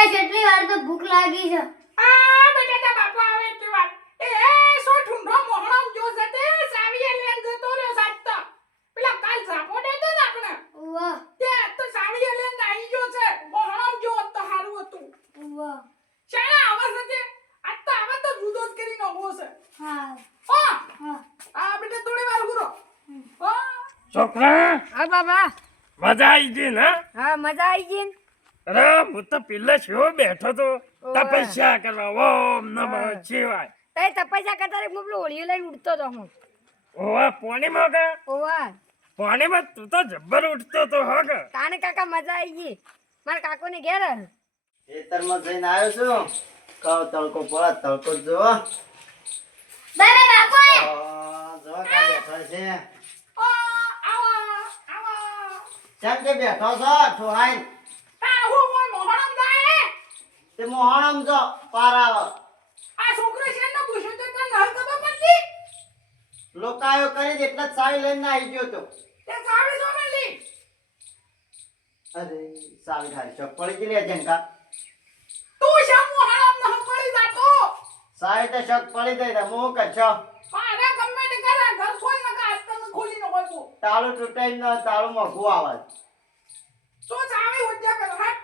આયા કેટલી વાર તો ભૂખ લાગી છે. આ બટાટા બાપા આવે એટલી વાર એ સો ઠુંડો મોહણો જો જતે સાવીએ લેન જતો રહ્યો સાત પેલા કાલ ઝાપો દેતો ને આપણે. વાહ તે તો સાવીએ લેન આવી ગયો છે. મોહણો જો તો હારું હતું. વાહ શાળા આવે તે. આ તો આવે તો જુદો જ કરી નાખવો છે. હા. હા. હા. આ બેટા થોડી વાર ઉરો. છોકરા હા બાબા. મજા આવી ગઈ ને? હા મજા આવી ગઈ? અરે હું તો પેલા શેવો બેઠો તો. તપસ્યા કરવા ઓમ નમઃ. શિવાય. તઈ તપસ્યા કરતા હું પેલું હોળીઓ લઈને ઉડતો તો હું. ઓવા પોણીમાં કે ઓવા. પોણીમાં તું તો જબ્બર ઉઠતો તો હો કે? તાને કાકા મજા આવી ગઈ? મારા કાકોને ઘેર? ખેતરમાં જઈને આવ્યો છું. કાવ તળકો પર તળકો જો બાબા બાપુ જો કા બેઠો છે. ઓ આવો આવો. કે બેઠો છો? ઠોહાઈ આ હું હું મોહણમ જાય તે મોહણમ જો પાર આવ આ છોકરો છે ને પૂછ્યું તો તને ન ખબર પડતી? લોકાયો કરી જ એટલે સાવી લઈને આવી ગયો તો. તે સાવી જો મળી અરે સાવી ધારી ચોક પડી ગઈ લે જંકા તું શા મોહણમ ન પડી જાતો? સાવી તો શક પડી દે તો મો કચ્છો મારે ગમે તે કરે ઘર ખોલ નકા હાથ તને ખોલી ન હોય તો તાળું તૂટાઈ ન તાળું મોઘું આવે. તું સાવી ઉદ્યા કર હા?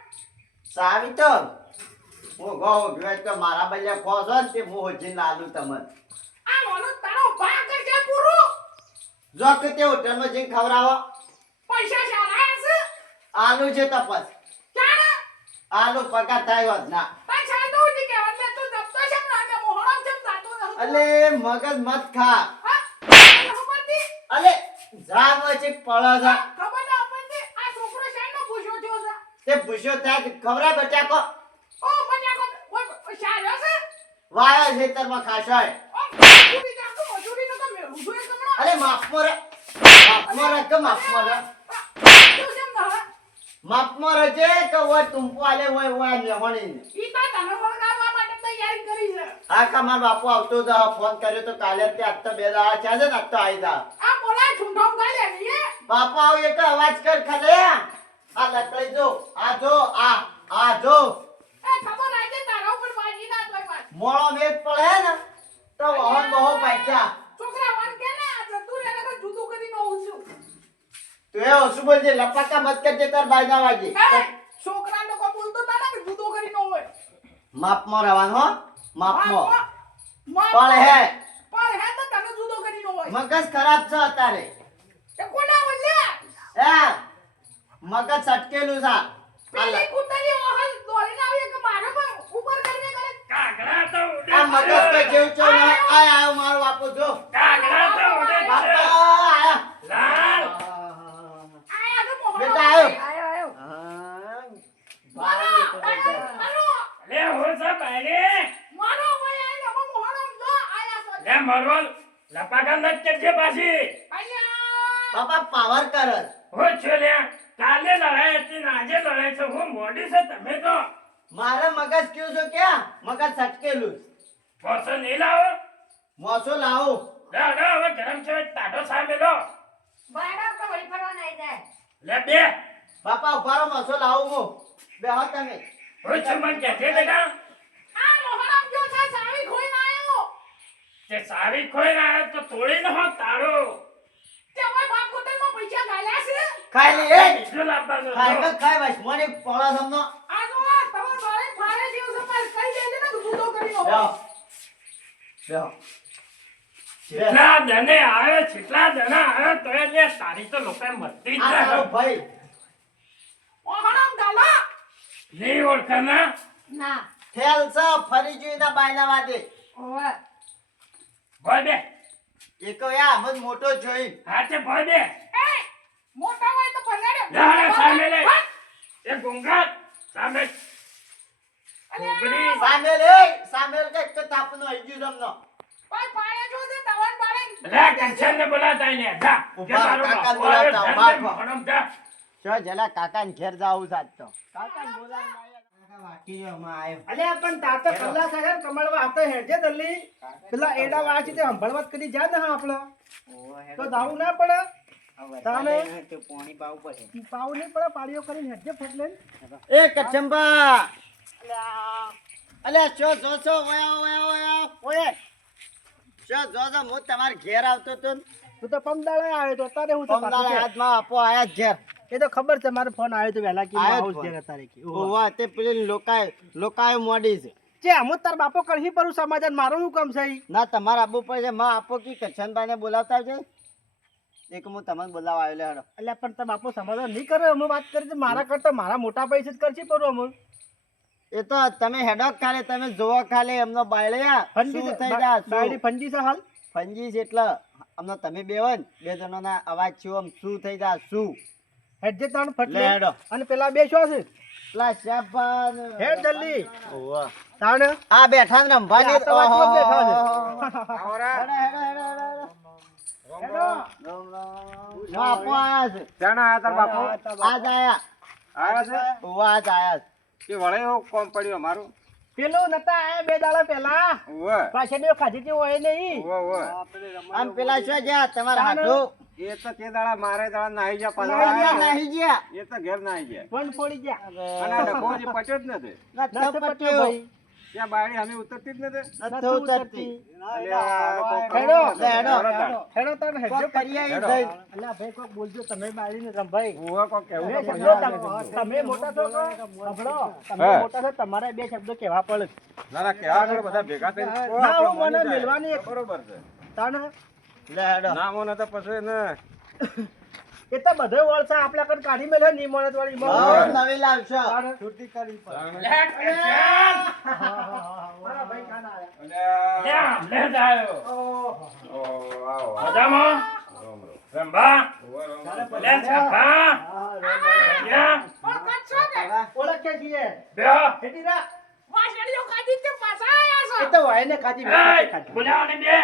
સાવી તો. હું ગો ઉભ્યો તો મારા બલ્યા ખોસો ને તે હું હોજીને લાલું તમને. આ ઓનો તારો ભાગ છે પૂરો. જો કે તે હોટલમાં જઈને ખવડાવો. પૈસા સારા છે આલુ છે તપસ ક્યારે? આલુ પકા થાય હોત ના. પૈસા તો ઉધી કે એટલે તો દબતો છે ને અને મોહણમ છે તાતો અલે મગજ મત ખા. અલે જા છે પળો જા. ખબર ના આપણને. આ છોકરો શેનો પૂછ્યો થયો છે? તે ત્યાં કે ખવરા બટાકો ઓ બટાકો ઓય શાળા છે વાયો ખેતરમાં ખાશોય ઓ મજૂરી જાતો મજૂરી નતો મેળવું જોઈએ કમણા અલે માફમાં રે માફમાં રે કે માફમાં રે તું જેમ ના માફમાં રે છે કે ઓય ટુંપો આલે, ઓય ઓય નેહોણી ઈ તા તને વળગાવવા માટે તૈયારી કરી છે આ કા માર બાપુ આવતો તો ફોન કર્યો તો કાલે તે આજ તો બે દાડા છે ને આજ તો આવી જા. આ બોલાય ઠુંઠમ ગાલે નહીં બાપુ, આવ એક અવાજ કર ખલે. આ લકડી જો, આ જો, આ આ જો એ ખબર આજે તારા ઉપર વાગી ના તોય વાત મોળો મેઘ પડે ને તો વહન બહુ પાછા છોકરા વાન કે ને જતું રે ને જુદું કરી નો છું તો એ ઓછું બોલજે લપાકા મત કરજે તાર બાય ના વાગે. છોકરા નો કો બોલતો ના ને કે જુદું કરી નો હોય. માપમાં રહેવાનું હો માપમાં. માં પણ હે. પણ હે તો તને જુદો કરી નો હોય. મગજ ખરાબ છે અત્યારે. કોના બોલ્યા હે મગજ સટકેલું છે. પેલી લ- ઓહલ દોડીને આવી કે મારે પણ ઉપર કરીને કરે. કાગડા તો ઉડે આ મગજ તો જેવું છે ને આ આયો. મારો બાપુ જો. કાગડા તો ઉડે બાપા આયા. લાલ. આયા તો મોહન બેટા આયો. આયો આયો. બાર નીકળી લે હો છે બાયરે મારો હોય આઈને અમે મોહન જો આયા છો. લે મરવો લપાકા કરજે પાછી. બાપા પાવર કર. હો છે લે કાલે લડાઈ હતી ને આજે લડાઈ છે. હું મોડી છે તમે તો. મારે મગજ કયો છો ક્યાં? મગજ સટકેલું મોસો પોસો નહીં લાવો. મોસો લાવો. લે લે હવે ગરમ છે તાડો સામે લો. બાયડા તો વળી ફરવા નહીં જાય. લે બે. બાપા ઉભારો મોસો લાવો હું. બેહો તમે. હો છું મન કે છે બેટા. આ મોહરામ જો છે સાવી ખોઈને આવ્યો. તે સારી ખોઈ ના તો તોડી ન હો તારો તે ઓય બાપ કોટરમાં પૈસા ગાલ્યા છે ખાઈ લે એ તો ખાઈ. કે ખાઈ બસ મને પોળો સમનો આ જો તમાર બારે ફારે જેવું છે મારે કઈ દેજે ને જુદો કરી નો બેહો. બેહો. કેટલા આવ્યો તો એ લે તારી તો લોકો મસ્તી આ તારો ભાઈ. ગાલા નહીં ઓળખે ના. ખેલ છે ફરી જોઈના બાયના વાદે. ઓવા. ભોય બે. એક યા મત મોટો જોઈ. હાથે ભાઈ બે. એ મોટા હોય તો લે લે સામે લે. એ ગુંગાટ સામે. ગુગરી સામે લે સામે કે એક તાપનો આવી ગયો તમને ભાઈ પાયા જો છે તવન પાડે લે કંચન ને બોલાતા ને જા ઊભા, કાકા બોલાતા ઊભા, ને ભણમ જા. ચો જલા કાકાને ઘેર જાવું સાત તો. કાકા વાકી પણ તો કલાક કમળવા આવતો હેડજે જલ્દી. પેલા એડા છે તે સંભળવત કરી જા ને આપડે. તો દાવું ના પડે. પડે. એ કચંબા! અલ્યા જો છો ઓયા ઓયા ઓયા ઓય! શું જો છો હું તમારા ઘેર આવતો તો તું તો પમદાળે આવ્યો તો તારે હું તો પમદાળે હાથમાં આપો આયા ઘેર. એ તો ખબર છે મારો ફોન આવ્યો તો વહેલા કે. છે તારે ઓવા તે પેલી લોકાય લોકાય મોડી છે. જે અમુક તાર બાપો કરહી પરું સમાધાન મારું શું કામ છે? ના તમારા આપવું પડશે માં આપો કે કચ્છનભાઈ ને બોલાવતા છે એક હું તમને બોલાવા આવેલો હેડો. એટલે પણ તમે બાપુ સમાધાન નહીં કરે અમે વાત કરી છે. મારા કરતા મારા મોટા પૈસે જ કરશે પરું અમે. એ તો તમે હેડો ખાલે તમે જોવો ખાલે એમનો બાયળ્યા ફંજી થઈ જા બાયડી ફંજી છે હાલ? ફંજી છે એટલે અમને તમે બે હોય ને બે જણોના અવાજ છે આમ શું થઈ ગયા શું? હેડજે તાણ ફટલે હેડો. અને પેલા બે શું છે પેલા શેફાન હે જલ્દી. ઓવા તાણ? આ બેઠા ને રમવાની તો બેઠા છે. હેડો, હેડો, હેડો, હેડો, હેડો. હેડો. રામ, રામ. માં આપો આયા છે જાણા આયા બાપુ આજ આયા આયા છે ઓવા આજ આયા છે. કે વળે એવું કોમ પડ્યું અમારું પેલું નતા આયા બે દાડા પહેલા ઓવે બે ખાધી તે હોય નહીં આમ પેલા શું જ્યાં તમારા હાથો એ તો તે દાડા મારે દાડા નાહી ગયા પાછા નાહી ગયા એ તો ઘેર નાહી ગયા પણ પડી ગયા અને ડખો હજી પટ્યો જ નથી પટ્યો. ભાઈ ત્યાં બાયડી અમે ઉતરતી જ નથી. ઉતરતી. ભાઈ કોક બોલજો. તમે કોક. તમ- મોટા છો તમે મોટા છો તમારે બે શબ્દો કેવા પડે ના ના કહેવા આગળ બધા ભેગા ના, હું મને મિલવાની બરોબર છે. તાણ. લે હેડો. ના મોને તો પછી ને એ તો બધે વળસા આપણા કન કાઢી મેલે ની મળે વાળી નવી લાવશો. છૂટી કરી પર લે. મારા ભાઈ કાના આયા. લે લે જાયો ઓહો. ઓ, આવો. મજામાં? રોમ. લે છાપા? ઓળખીએ છીએ બેહો. હેડી રા. વાસળીઓ ખાધી તે પાછા આયા એ છો તો વાયને ખાધી મેં એય, ખાધી ખાધી. ને બે.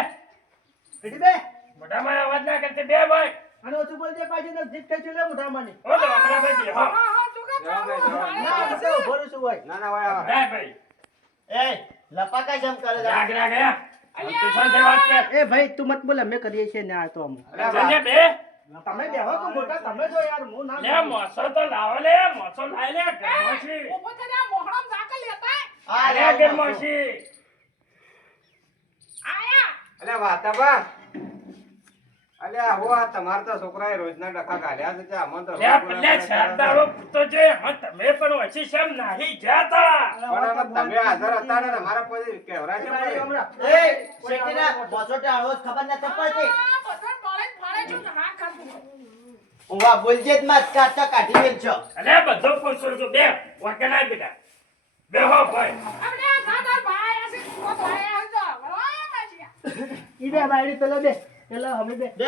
હેટી બે મોઢામાં અવાજ ના કરતે બે ભાઈ. અને ઓછું બોલ દે પાછી ને જીત થઈ ચલે લે મુઠામાંની. ઓ તો હમણાં ભાઈ બેહો. હા હા તું કે જવા દે, દે. ના તો ઊભો છું ભાઈ. ના ના ભાઈ. લે ભાઈ. એય, લપાકા જમ કરે. રાગ રાગ હે. એ ભાઈ તું મત બોલે મે કરીએ છે ને આ તો અમે જલ્દી બે. તમે બેહો તો મોટા તમે જો યાર હું ના લે મોસો તો લાવો લે મોસો લાવી લે ગરમોશી. ઉપર તો આ મોહરમ ઝાકળ લેતા આ અરે લે, ગરમોશી. આયા વાતા વાતાબા અલ્યા હો આ તમારા તો છોકરાએ રોજના ડખા કાઢ્યા છે તો હા તમે પણ ઓછી શેમ નાહી ગયા તા પણ તમે હાજર હતા ને અમારા પછી કેવરા છે. હમણાં. એય, બોસોટે આવો ખબર નથી પડતી. આ બધાને ફાળે છું હા ખાધું ઉવા બોલજે જ માં કાચા કાઢી મેલશો. અલે બધો પૂછું છું બે વાકે બેટા બેહો ભાઈ આપણે આ દાદા ભાઈ આસે કોત આયા હતો બરાબર છે ઈ બે બાયડી પેલા બે પેલા અમે બે. બે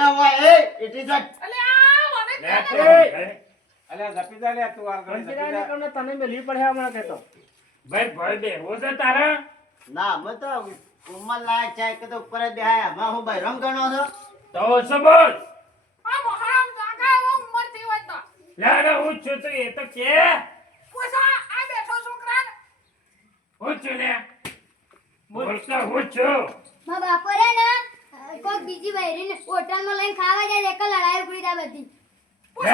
લે તો એ. ભાઈ. અલ્યા જપી જા લે તું આ ઘડી જપી વંશીરાયને જા. તમને તને મેલવી પડે હમણાં કહેતો. ભાઈ ભાઈ બેહો છે તારા. ના, અમે તો ઉંમર લાયક છે કે તો ઉપર જ બેહાયા. અમે હું ગણો છો? તો ઓછો બોલ. આ મોહરમ ઝાકળ એવો ઉંમર થઈ હોય તો. લે અરે હું છું તો એ તો કે. પૂછો આ બેઠો છોકરાને. હું છું ને. બોલતો હું છું. મારા બાપો રે ને કોક બીજી બૈરીને હોટલમાં લઈને ખાવા જાય એક લડાઈ ઉકળી દા બધી. લે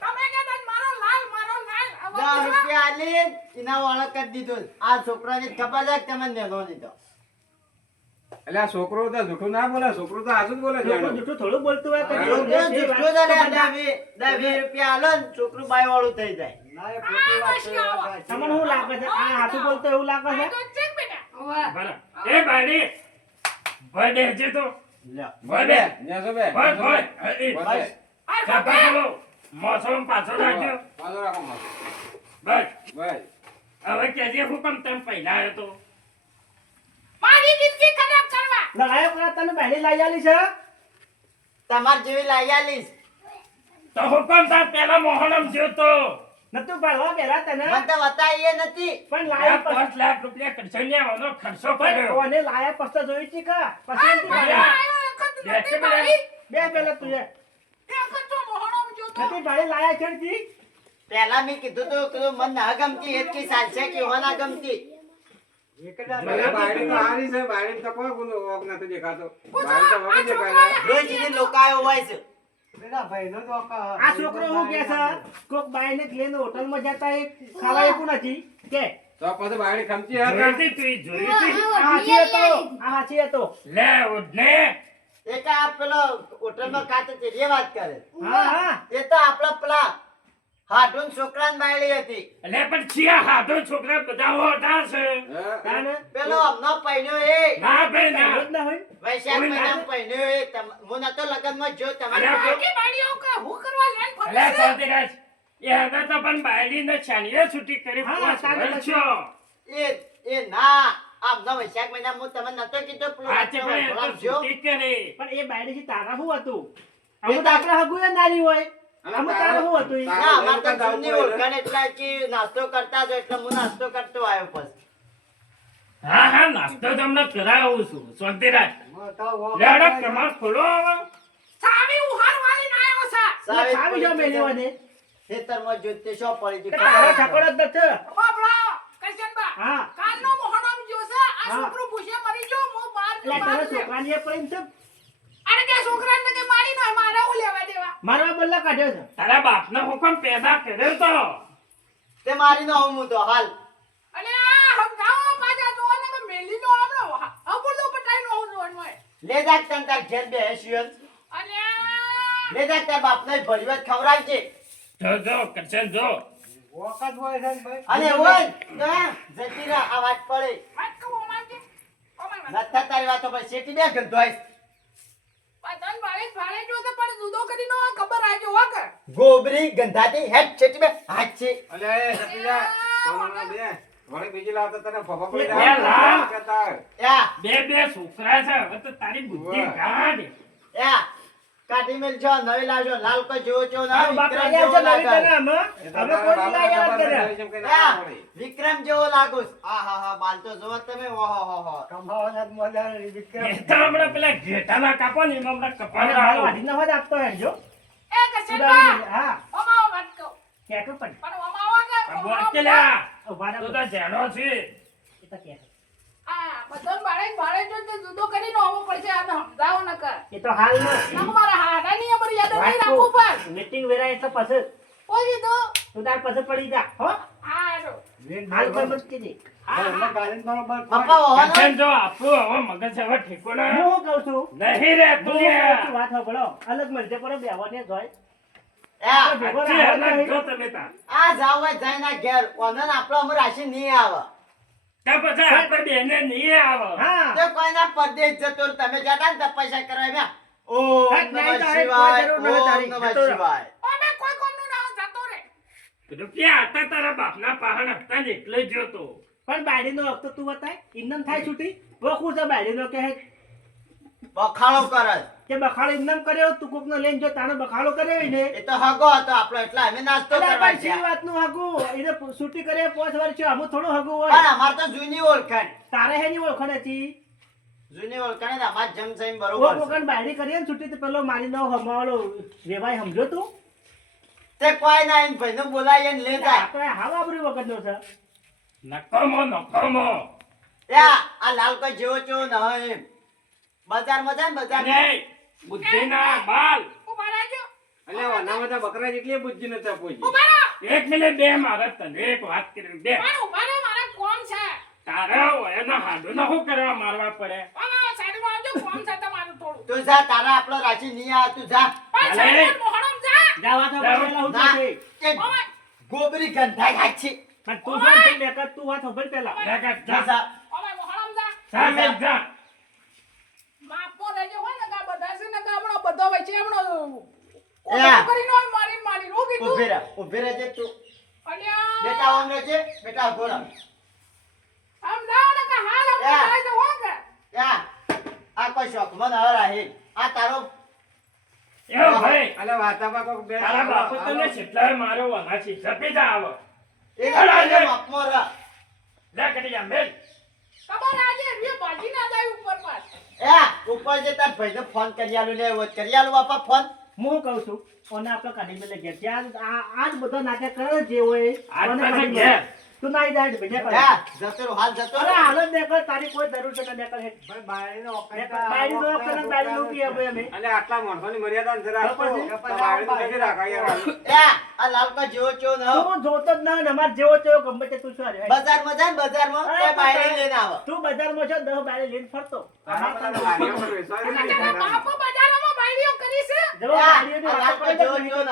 તમે કહેતા મારો લાલ મારો લાલ દસ. રૂપિયા આલી, એના વાળા કરી દીધો. આ છોકરાને ખબર છે કે તમે નેનો દીધો. અલ્યા છોકરો તો જૂઠું ના બોલે છોકરો તો આજુ જ બોલે છે જૂઠું થોડું બોલતું હોય તો જૂઠું દસ વી- રૂપિયા આલો ને, છોકરું બાયવાળું થઈ જાય. આ તમને શું લાગે છે? આ હાથું બોલતો એવું લાગે છે? એ ભાઈ ભાઈ બેહજે તો. લ્યો. ભાઈ બે. ન્યા જો બે. ભાઈ ભાઈ એ, બસ. આ છાપા બોલો. મોસમ પાછો રાખજો પાછો રાખો માથે. બસ. બસ. હવે કેજે હું પણ તેમ પહેલા આવ્યો તો. મારી જિંદગી ખરાબ કરવા. લડાઈ પેલા તને પહેલી લાઈ આલી છે. તમાર જેવી લાઈ આલીશ. તો હુકમ સાહેબ તાર પેલા મોહનમ જ્યો તો નતું ભણવા બેરાતા તને મને તો એ નથી. પણ લાયા પાંચ લાખ રૂપિયા ખર્ચો ને આવવાનો ખર્ચો પણ કર્યો. કોને લાયા પછી જોઈ છે કા વખત બે પેલે છે બધા. મારી બે પેલા તું એ. તે વખત તો મોહરમ જોતો. નથી ભાડે લાયા છે જી પહેલા મેં કીધું તું કે મન ના ગમતી એટલી છે કે હોના ગમતી. એકડા બાયડી તો હારી છે બાયડી તો કોઈ ગુનો ઓગ નથી દેખાતો. બાયડી તો વગર દેખાય રોજ લોકાયો હોય છે. આ છોકરો હું કે છે? કોક બાઈને લઈને હોટલમાં જતા એ ખાવા એવું નથી. કે? તો તો પછી બાયડી ખમચી હતા. તું ઈ જોઈતી આ હાચી હતો આ હાચી હતો લે ઉડને. એક આ પેલો હોટલમાં કાતે તે એ વાત કરે. હા હા. એ તો આપણા પેલા હાડુન છોકરાની માયલી હતી. એટલે પણ ચિયા હાથો છોકરા બધા હોતા છે હા, પેલો અમનો પૈણ્યો એ. ના ભાઈ ના. રોજ ના હોય? વૈશાખ ના. મહિનામાં પહેર્યો એ હું નતો લગ્નમાં જો તમારે અરે બાકી બાળીઓ કે હું કરવા લેન ફરે છે? સોતીરાજ એ હવે તો પણ બાયડીને છાનીએ છૂટી કરી પછી- છો. એ એ ના આમનો વૈશાખ મહિના હું તમને નતો કીધો પણ એ બાયડી તારા શું હતું? એ દાખલા હગુએ નારી હોય. ના નાસ્તો કરતા જ એટલે હું નાસ્તો કરતો આવ્યો પછી. હા હા નાસ્તો તમને કરાવું છું. સોતીરાજ લેડો કમાલ ખોલો હવે. સાવી ઉહાર વાળીને આવ્યો છે. સાવી જો મેલી હોય ખેતરમાં જોતે શું પડી કે તારો ઠકોડો જ નથી. બાપડો કરશનબા હા. કાલનો મોહરમ જોશે. આ છોકરો ભૂસે મરી ગયો. હું બાર એટલે તારા છોકરાને પ્રેમ છે અને કે છોકરાને કે મારી ના મારે હું લેવા દેવા? મારવા બદલા કાઢ્યો છે. તારા બાપનો હુકમ પેદા કર્યો તો. તે મારી નો હું તો હાલ. અને આ પાછા જો ને મેલી નો આપણો અબુલ પટાઈ નો હું જોવાનું હોય. લે જા તન તાર ઘેર બેસ્યો અને લે જા તાર બાપને ભરીવત ખવડાવજે. જો જો કરશન જો. વખત હોય છે ભાઈ. અને ઓય તો એમ, આ વાત પડે. વાત કહું નથા તારી વાતો પર શેટી બે ગંધો જુદો કરી નો ખબર આજો હો કે ગોબરી ગંધાતી હેડ શેટી બે હાથ છે. અલે એ સતીજા, બે. વળી બીજી લાવતો તને ફફા પડી જાય. યા. બે બે છોકરા છે હવે તો તારી બુદ્ધિ. ગાઢ યા. કાઢી મેલ છો નવી લાવજો લાલ કો જેવો છો ના વિક્રમ જેવો લાગે તો હવે કોઈ લાયા ખબર કરે. નથી, જેમ કે ના યા, પડી. વિક્રમ જેવો લાગુ. આ હા હા બાલ તો જોવો તમે ઓ હો હો કમાવાના જ મજા રે વિક્રમ. એ તો હમણાં પેલા ઘેટાના કાપો ને એમાં હમણાં અને કપાળ મારો ના વાત આપતો હેડજો. એ કે સુધારી હા, ઓમાઓ વાત કહું કહેતો પણ. પણ ઓમાઓ કે બોલ કે લા તો તો જેનો છે એ તો કહેતો. આ ભાડે ભાડે જો તો જુદો કરી નો પડશે આ તો સમજાવો ન કર એ તો હાલમાં. ના મારા હાડા ની અમારી યાદ નહીં વાત પર meeting વેરાય એટલે પછી ઓજી તો તું તાર પછી પડી જા હો હારો હાલ પર મત કીધી. પપ્પા ઓહો ને? કરશન જો આપણું હવે મગજ હવે ઠેકો ના હું કહું છું નહીં રે હું તું શું યાર. કહું છું? વાત સાંભળો. અલગ મળશે પડે બેહવાને જ હોય. યા, ભેગો સાચી રહેવાનો અલગ નહીં. જો તમે તાર. આ જાવ જાય ના ઘેર ઓનન આપણો અમર રાશિ નહીં આવે ત્યાં પછી આપણે બેને નહીં આવે. હા. તે કોઈના પરદેશ જતો તમે જતા ને તપસ્યા કરવા એમાં ઓમ નમઃ તો હવે કોઈ શિવાય ઓમ નમઃ શિવાય. અમે કોઈ કોમનું ના જતો રે રૂપિયા હતા તારા બાપના પહાણ હતા ને? એટલે જ જોતો પણ બાયડીનો હક તો તું બતાય. ઇન્દમ થાય છૂટી. વખું છે બાયડીનો કે હે. બખાડો કરે કે બખાડો ઇન્દમ કર્યો? તું કોકનો લઈને જો તાણે બખાડો કર્યો ને. એ તો હગો હતો આપણો એટલે અમે નાસ્તો કરવા પણ શી વાતનું હગું? એને છૂટી કરે પાંચ વર્ષ છે અમુક થોડું હગું પણ હોય અમાર તો જૂની ઓળખાણ. તારે હેની ઓળખાણ હતી? જૂની ઓળખાણ ને અમાર જમ જમ બરોબર છે. કોકણ બાયડી કરીએ ને છૂટી તો પેલો મારી નો હમાળો રેવાય સમજો તું. તે કોઈ ના એમ ભાઈ નો બોલાય ને લે જાય આપણે હાવ વગર નો છે. નકમો નકમો. યા આ લાલ કોઈ જેવો ચો ન હોય એમ મજા ને બજાર નહીં બુદ્ધિ ના બાલ. ઊભા રહેજો. અલે વાના બધા બકરા જેટલી બુદ્ધિ નથી આપોજી. ઊભા રહો. એક મિનિટ બે મારે તને એક વાત કરી બે. મારો ઊભા રહો મારા કોમ છે. તારા હાડો ન હું કરવા મારવા પડે? અમારા સાઈડમાં આવજો કોમ છે તમારું થોડું. તું જા તારા આપણો રાજી ની આ તું જા. અલે મોહરમ જા. જાવા તો જાઓ. હું ના છે ગોબરી ગંધાઈ જાય છે. પણ તું શું બેકાર તું વાત ખબર પેલા. લે જા, જા. જા. અમારા મોહરમ જા. સામે જા માપો રહેજો હોય ને કે આ બધા છે ને કે હમણાં બધો વચ્ચે એમનો યા. કોટો મારી મારી રો કીધું ઊભી રહે ઊભી તું. અલ્યા. બેટા ઓમ રહેજે બેટા ઊભો આમ જાઓ ને કે હાલ હમણાં જાય તો હોય કે. યા આ. કોઈ શોખમાં ન રહે. આ તારો એ ભાઈ. અલે વાતામાં કોક બે તારા બાપુ તને કેટલાય મારો વાના છે જપી જા આવો. એ અરે, અરે. માપમાં રહ લે કરી જા મેલ. તમારે આજે રે ભાજી ના જાય ઉપર પાસ ઉપર જે તાર ભાઈને ફોન કરી આલું લે જ કરી આલું બાપા ફોન. હું કહું છું ઓને આપણે કાઢી મેલે ઘેર. ત્યાં આ આજ બધો નાટક કરે જે હોય તું નાઈ જાય ભેજા કર જા, જતો હાલ જતો અરે હાલ જ નીકળ તારી કોઈ જરૂર છે તો નીકળ હેઠ. બાયરી નો ઓપ્શન બાયરી નો ઓપ્શન બાયરી નો કી હવે અમે. અને આટલા માણસોની મર્યાદા ને રાખતો. બાયરી નો કે રાખા યાર. એ આ લાલકા જેવો ચો ન તું જોતો જ ના અમાર જેવો ચો ગમે તે તું શું હારે. બજારમાં જાય બજારમાં તે બાયરી લઈને આવે તું બજારમાં છો દહ બાયરી લઈને ફરતો. બાપો બજારોમાં બાયડીઓ કરી છે જો બાયરીઓ બાયડીઓની આ કરે ચો ન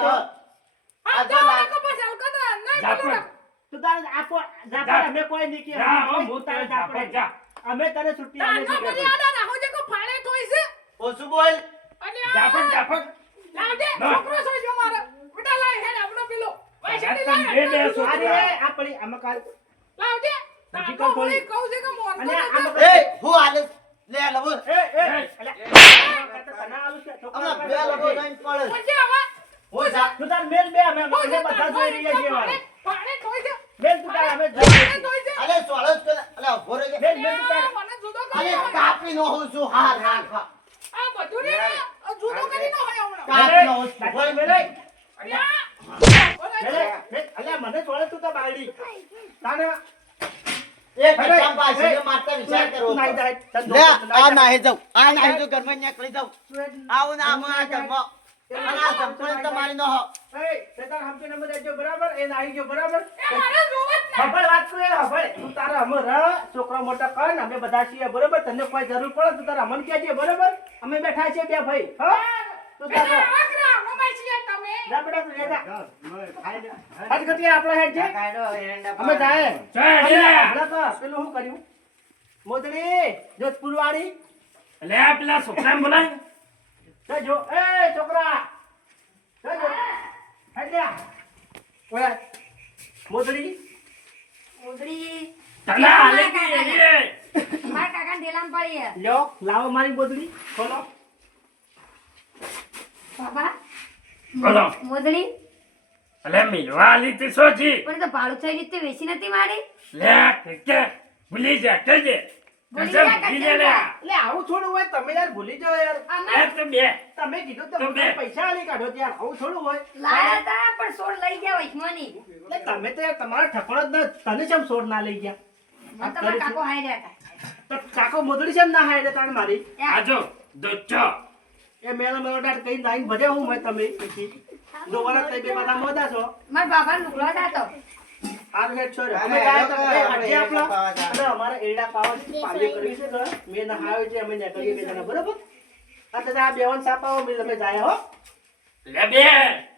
આ જો લાલકા લાલ- લોકો ના જા બોલું. તું તારે આપો જા જા. પણ અમે કોઈ નહીં કે જા, હો, અમે હું તારે તારે જા. જા. અમે તને છુટ્ટી આલીએ તારનો છીએ. મર્યાદા રાખો છે કે ફાળે થોય છે ઓછું બોલ અને ઝાપડ, ઝાપડ. લાવજે છોકરો છો જો મારો બેટા લાય હેડ આપણો પીલો તમે લાય, બે બે. પેલો. અરે આ પડી આમાં કાલ લાવજે તારનો કોઈ કહું છે કે મોન અને. એ હું આલે લે લવું એ એ અલા અલ્યા, તને આલું છે. છોકરો અમે બે લોકો જઈને પડે પછી જા. તું તાર મેલ બે અમે અમે બધા જોઈ રહ્યા છીએ ફાળે વાળા. ફાળે થોય મેલ તું તાર અમે ફાળે જોઈ થોય છે અલે સોળો જ અલે ઊભો રહેજે. મેલ મેલ તું તાર. મને જુદો કરી નાખો. કાપી નો હું છું. હાલ હાલ હાલ. આ બધું ને જુદો કરી નો હોય હમણાં. કાપી નો હું છું. તારી મેલે. અને આ મેલે મેલ. અલ્યા મને જોડે તું તો બાયડી. તાને એક કચામ પાછી મારતા વિચાર કરવો તું નાઈ જાય. તને લે આ નાહી જાઉં આ નાહી જાઉં ઘરમાં નીકળી જાઉં. આવું ના આ ઘરમાં. આ ચંપલ તમારી નો હો એ તે હમકે નંબર દેજો બરાબર એ નાઈ ગયો બરાબર. એ મારે હબળ વાત કરે હબળ તું તારા અમર રહ છોકરા મોટા કર અમે બધા છીએ બરોબર? તને કોઈ જરૂર પડે તો તારા અમન કહેજે બરાબર? અમે બેઠા છીએ બે ભાઈ હા? તો એટલે તારા મોબાઈલ છીએ તમે. હાથ આપણે હેડ છે અમે જાય. ચાલ, તો પેલું હું કર્યું? મોદડી જોધપુર વાળી લે પેલા છોકરાને બોલાય. જો એ છોકરા. જો ઓય મોદરી મોદરી તલા લે કે એ? મારા કાકા ઢેલામ પડી હે. લ્યો લાવો મારી મોદડી ખોલો. બાબા બોલો મોદડી અલે મિલવા તે શું પણ તો ભાડું થઈ તે વેચી નથી મારી. લે કે ભૂલી જા કેજે ભૂલી કસમ જા, લે. આવું થોડું હોય તમે યાર ભૂલી જાઓ યાર. તો બે. તમે કીધું તો તો બે. પૈસા આલી કાઢો ત્યાં આવું થોડું હોય. લાયા હતા પણ સોળ લઈ ગયા વચમાંની. એટલે તમે તો યાર તમારા ઠપણ જ ન તને કેમ સોડ ના લઈ ગયા? મને તો કાકો હાઈ રહ્યા હતા. તો કાકો મોદડી છે ના હાય તાણ મારી? આજો દોચો એ મેળો મેળો ડાટ કઈ નાઈન ભજે હું મેં તમે? જો વરસ બે બધા મોદા છો? મારા બાબા લુગડો. આર હેડ છોડ્યો અમે જાય તો એ હટજે આપણા. એડા પાવા અને અમારે એડા પાવા છે પાલ્યો કરવી છે ઘર. મેં છે અમે નીકળીએ બે જણા. બરોબર? આ તો આ બેવન સાપાવો મેં તમે જાય હો. લે બે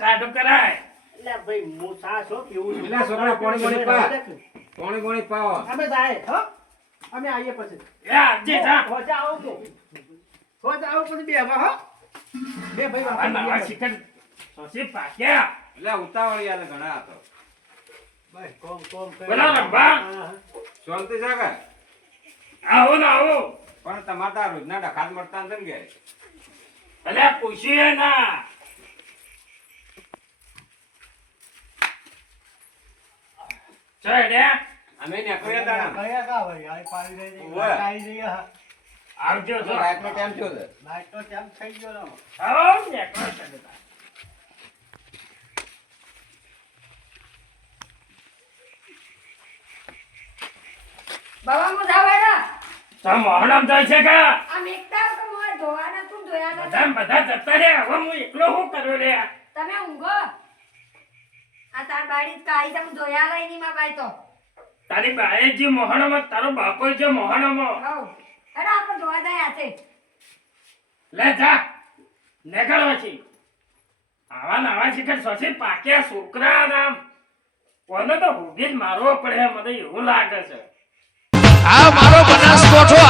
કાઢો કરાય. એટલે ભાઈ હું સાસ હો પીવું છું. એટલે છોકરા પોણી પોણી પા. પોણી પોણી પાવો. અમે જાય હો. અમે આવીએ પછી. એ આજે જા. આવો તો. હોજા આવો પછી બે હવા હો. બે ભાઈ સોસી પાક્યા. એટલે ઉતાવળ યાર ઘણા હતો રંભા હા, શાંતિ છે કે? આવો ને આવો. પણ તમારે તો આ રોજના ડખાત મળતા નથી ને ઘેર. અલે પૂછીએ ના. ચડે અમે નીકળ્યા તાણા. ઓવે. આવજો તો તો રાતનો ટાઈમ થયો છે. આવો નેકળો ચડે બાબા જાઉં હેડો. તો જાય છે કે? આમ એકતા તો મોય ધોવાના તું ધોયા બધા. બધા જતા રે હવે હું એકલો હું કરું રે તમે ઊંઘો. આ તાર બાડી કાઈ તમ ધોયા લઈ ની માં બાઈ તો. તારી બાએ જે મોહણમાં તારો બાપો જે મોહણમાં. હો હેડો આપણે ધોવા જાય હાથે. લે જા. નેકળ પછી આવા નાવા શિખર સોસી પાક્યા છોકરા નામ. કોને તો હુગી જ મારવો પડે મને એવું લાગે છે. આ મારો બનાસકોઠો